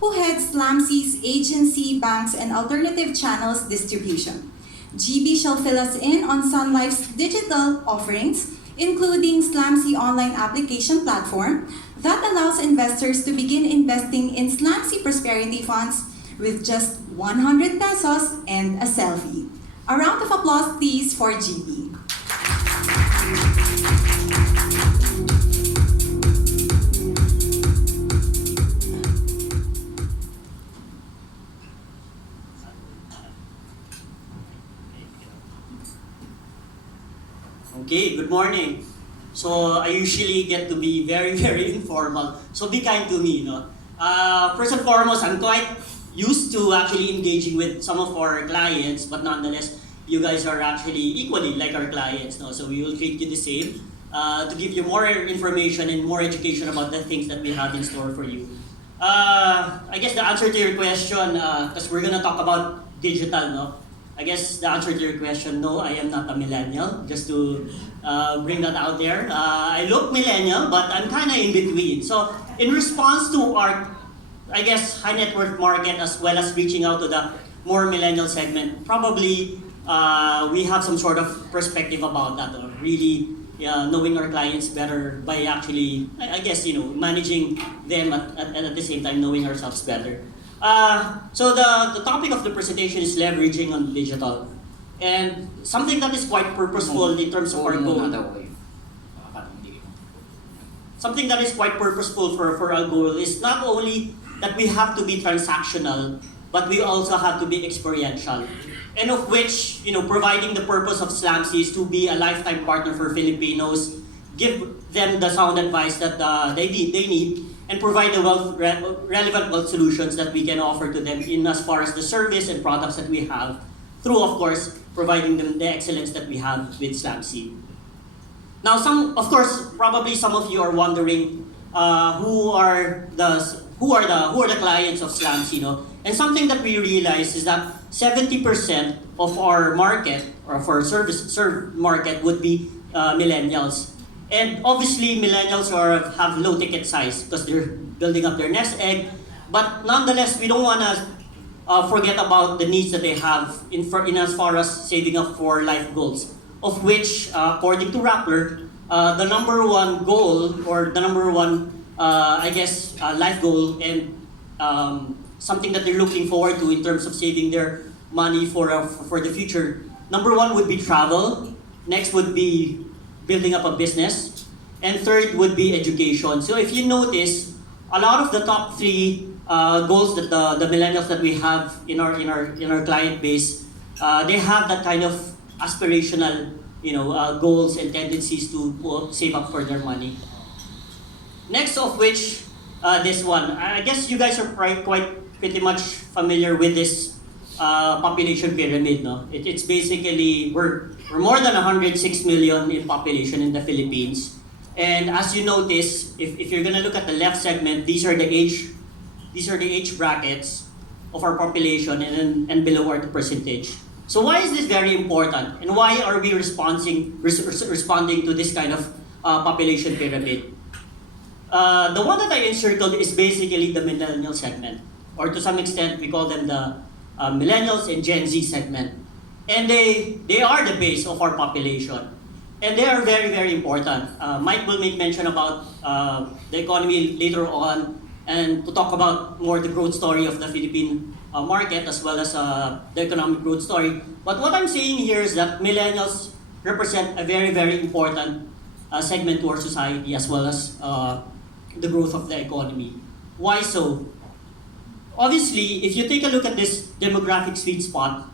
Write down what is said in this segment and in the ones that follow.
who heads SLAMCI's agency, banks, and alternative channels distribution. GB shall fill us in on Sun Life's digital offerings, including SLAMCI online application platform that allows investors to begin investing in SLAMCI prosperity funds with just 100 pesos and a selfie. A round of applause please for GB. Okay, good morning. So I usually get to be very, very informal. So be kind to me, no? First and foremost, I'm quite used to actually engaging with some of our clients, but nonetheless, you guys are actually equally like our clients, no? So we will treat you the same to give you more information and more education about the things that we have in store for you. I guess the answer to your question, because we're gonna talk about digital, no? I guess the answer to your question, no, I am not a millennial, just to bring that out there. I look millennial, but I'm kind of in between. So in response to our, I guess, high net worth market as well as reaching out to the more millennial segment, probably we have some sort of perspective about that, or really knowing our clients better by actually, I guess, managing them at the same time knowing ourselves better. So the topic of the presentation is leveraging on digital. And something that is quite purposeful in terms of our goal. Something that is quite purposeful for our goal is not only that we have to be transactional, but we also have to be experiential. And of which, providing the purpose of SLAMCI is to be a lifetime partner for Filipinos, give them the sound advice that they need, and provide the relevant wealth solutions that we can offer to them in as far as the service and products that we have, through, of course, providing them the excellence that we have with SLAMCI. Now, probably some of you are wondering who are the clients of SLAMCI, no? And something that we realize is that 70% of our market, or of our served market, would be millennials. And obviously, millennials have low ticket size because they're building up their nest egg. But nonetheless, we don't want to forget about the needs that they have in as far as saving up for life goals, of which, according to Rappler, the number one goal, or the number one, life goal, and something that they're looking forward to in terms of saving their money for the future. Number one would be travel. Next would be building up a business, and third would be education. So if you notice, a lot of the top three goals that the millennials that we have in our client base, they have that kind of aspirational, goals and tendencies to save up for their money. Next of which, this one. I guess you guys are pretty much familiar with this population pyramid, no? It's basically we're more than 106 million in population in the Philippines. And as you notice, if you're gonna look at the left segment, these are the age brackets of our population, and below are the percentage. So why is this very important? And why are we responding to this kind of population pyramid? The one that I encircled is basically the millennial segment, or to some extent we call them the millennials and Gen Z segment. And they are the base of our population. And they are very, very important. Mike will make mention about the economy later on, and to talk about more the growth story of the Philippine market, as well as the economic growth story. But what I'm saying here is that millennials represent a very, very important segment to our society, as well as the growth of the economy. Why so? Obviously, if you take a look at this demographic sweet spot,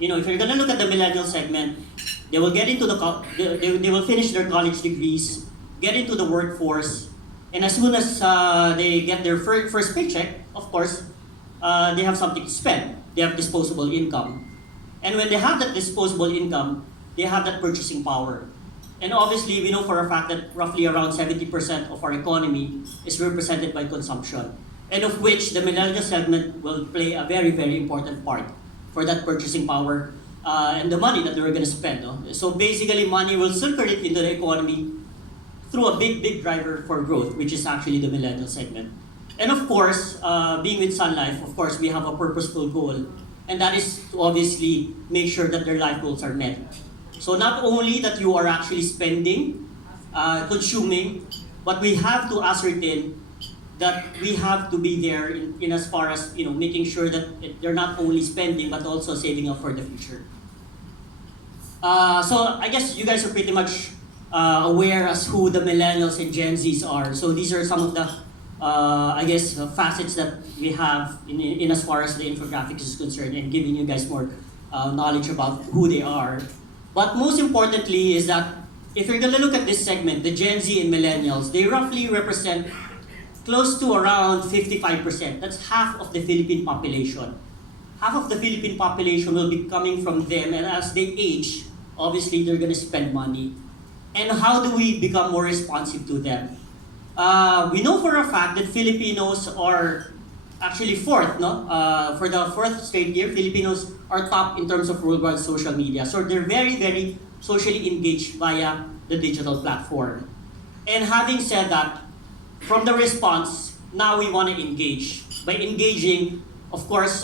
if you're gonna look at the millennial segment, they will get into they will finish their college degrees, get into the workforce, and as soon as they get their first paycheck, of course, they have something to spend. They have disposable income. And when they have that disposable income, they have that purchasing power. And obviously, we know for a fact that roughly around 70% of our economy is represented by consumption, and of which the millennial segment will play a very, very important part for that purchasing power and the money that they're going to spend. No? So basically, money will circulate into the economy through a big, big driver for growth, which is actually the millennial segment. And of course, being with Sun Life, of course, we have a purposeful goal. And that is to obviously make sure that their life goals are met. So not only that you are actually spending, consuming, but we have to ascertain that we have to be there in as far as making sure that they're not only spending but also saving up for the future. So I guess you guys are pretty much aware as who the millennials and Gen Zs are. So these are some of the facets that we have in as far as the infographics is concerned, and giving you guys more knowledge about who they are. But most importantly is that if you're going to look at this segment, the Gen Z and millennials, they roughly represent close to around 55%. That's half of the Philippine population. Half of the Philippine population will be coming from them, and as they age, obviously they're going to spend money. And how do we become more responsive to them? We know for a fact that Filipinos are actually fourth, no? For the fourth straight year, Filipinos are top in terms of worldwide social media. So they're very, very socially engaged via the digital platform. And having said that, from the response, now we want to engage. By engaging, of course,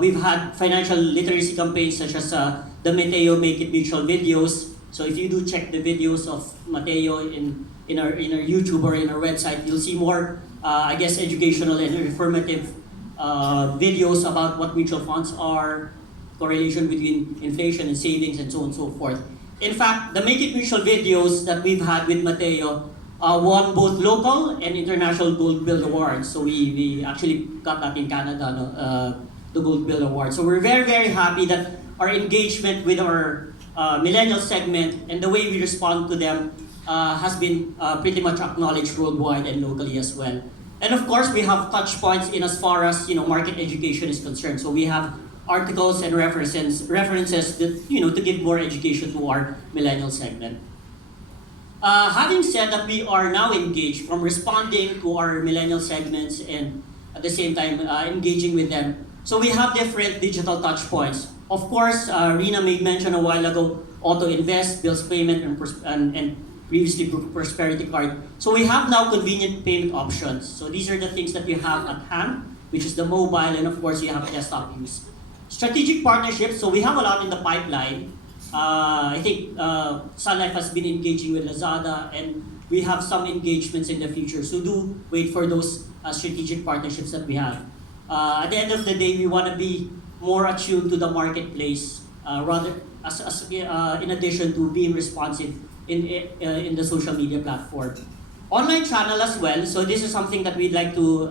we've had financial literacy campaigns such as the Mateo Make It Mutual videos. So if you do check the videos of Mateo in our YouTube or in our website, you'll see more, educational and informative videos about what mutual funds are, correlation between inflation and savings, and so on and so forth. In fact, the Make It Mutual videos that we've had with Mateo won both local and international Gold Bill Awards. So we actually got that in Canada, no? The Gold Bill Award. So we're very, very happy that our engagement with our millennial segment and the way we respond to them has been pretty much acknowledged worldwide and locally as well. And of course, we have touch points in as far as market education is concerned. So we have articles and references that to give more education to our millennial segment. Having said that, we are now engaged from responding to our millennial segments and at the same time engaging with them. So we have different digital touch points. Of course, Rina made mention a while ago, auto invest, bills payment, and previously prosperity card. So we have now convenient payment options. So these are the things that you have at hand, which is the mobile, and of course you have desktop use. Strategic partnerships. So we have a lot in the pipeline. I think Sun Life has been engaging with Lazada, and we have some engagements in the future. So do wait for those strategic partnerships that we have. At the end of the day, we want to be more attuned to the marketplace, rather in addition to being responsive in the social media platform. Online channel as well. So this is something that we'd like to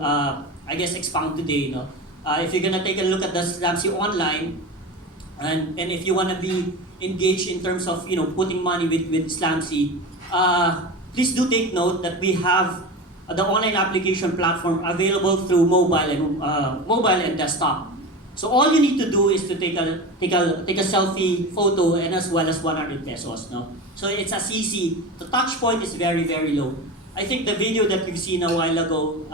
expound today. No? If you're gonna take a look at the SLAMCI online, and if you want to be engaged in terms of putting money with SLAMCI, please do take note that we have the online application platform available through mobile and desktop. So all you need to do is to take a selfie photo, and as well as 100 pesos. No, so it's as easy. The touch point is very, very low. I think the video that we've seen a while ago,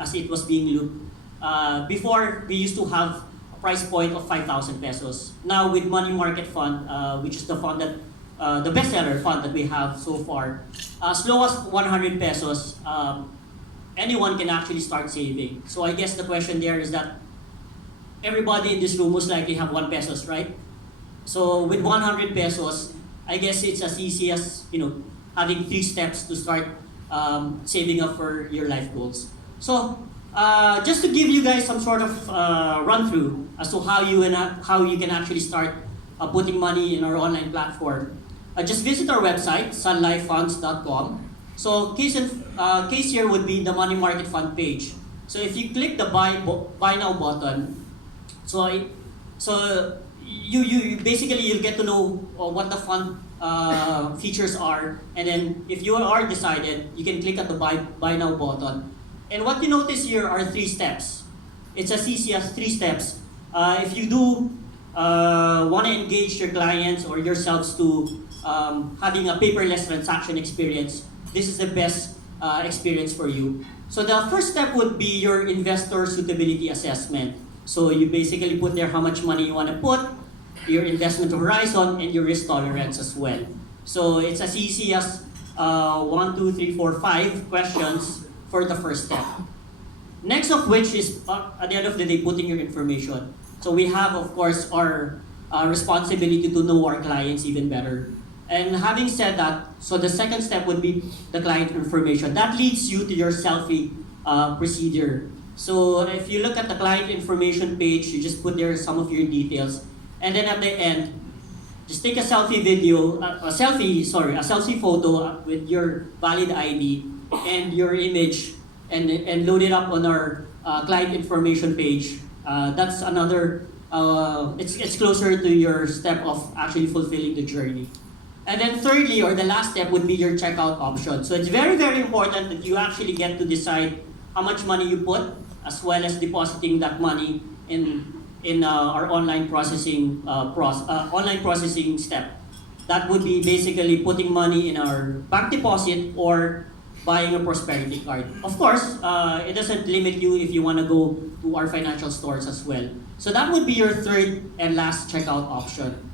as it was being looped, before we used to have price point of 5,000 pesos. Now with Money Market Fund, which is the fund that, the bestseller fund that we have so far, as low as 100 pesos, anyone can actually start saving. So I guess the question there is that everybody in this room most likely have 1 pesos, right? So with 100 pesos, I guess it's as easy as having 3 steps to start saving up for your life goals. So just to give you guys some sort of run through as to how you can actually start putting money in our online platform, just visit our website, sunlifefunds.com. So case here would be the Money Market Fund page. So if you click the buy now button, so you basically you'll get to know what the fund features are, and then if you are decided, you can click at the buy now button. And what you notice here are 3 steps. It's as easy as 3 steps. If you do want to engage your clients or yourselves to having a paperless transaction experience, this is the best experience for you. So the first step would be your investor suitability assessment. So you basically put there how much money you want to put, your investment horizon, and your risk tolerance as well. So it's as easy as 1, 2, 3, 4, 5 questions for the first step. Next of which is, at the end of the day, putting your information. So we have, of course, our responsibility to know our clients even better. And having said that, so the second step would be the client information. That leads you to your selfie procedure. So if you look at the client information page, you just put there some of your details. And then at the end, just take a selfie video, a selfie photo with your valid ID and your image, and load it up on our client information page. That's another, it's closer to your step of actually fulfilling the journey. And then thirdly, or the last step, would be your checkout option. So it's very, very important that you actually get to decide how much money you put, as well as depositing that money in our online processing step. That would be basically putting money in our bank deposit or buying a prosperity card. Of course, it doesn't limit you if you want to go to our financial stores as well. So that would be your third and last checkout option.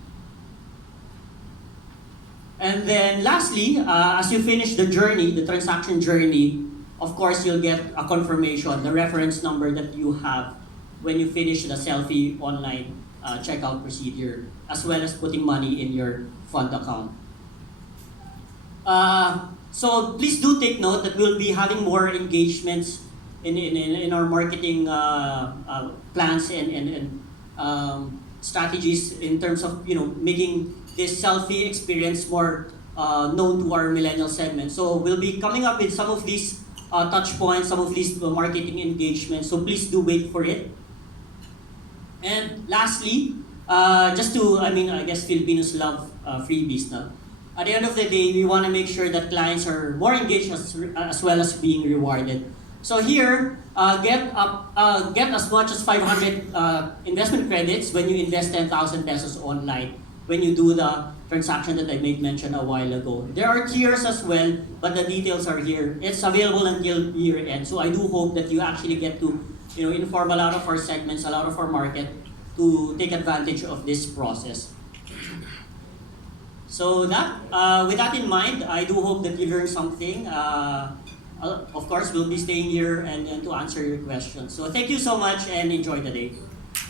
And then lastly, as you finish the journey, the transaction journey, of course, you'll get a confirmation, the reference number that you have when you finish the selfie online checkout procedure, as well as putting money in your fund account. So please do take note that we'll be having more engagements in our marketing plans and strategies in terms of making this selfie experience more known to our millennial segment. So we'll be coming up with some of these touch points, some of these marketing engagements. So please do wait for it. And lastly, I guess Filipinos love freebies now. At the end of the day, we want to make sure that clients are more engaged as well as being rewarded. So here, get as much as 500 investment credits when you invest 10,000 pesos online, when you do the transaction that I made mention a while ago. There are tiers as well, but the details are here. It's available until year end. So I do hope that you actually get to inform a lot of our segments, a lot of our market to take advantage of this process. So with that in mind, I do hope that you learned something. Of course, we'll be staying here and to answer your questions. So thank you so much and enjoy the day.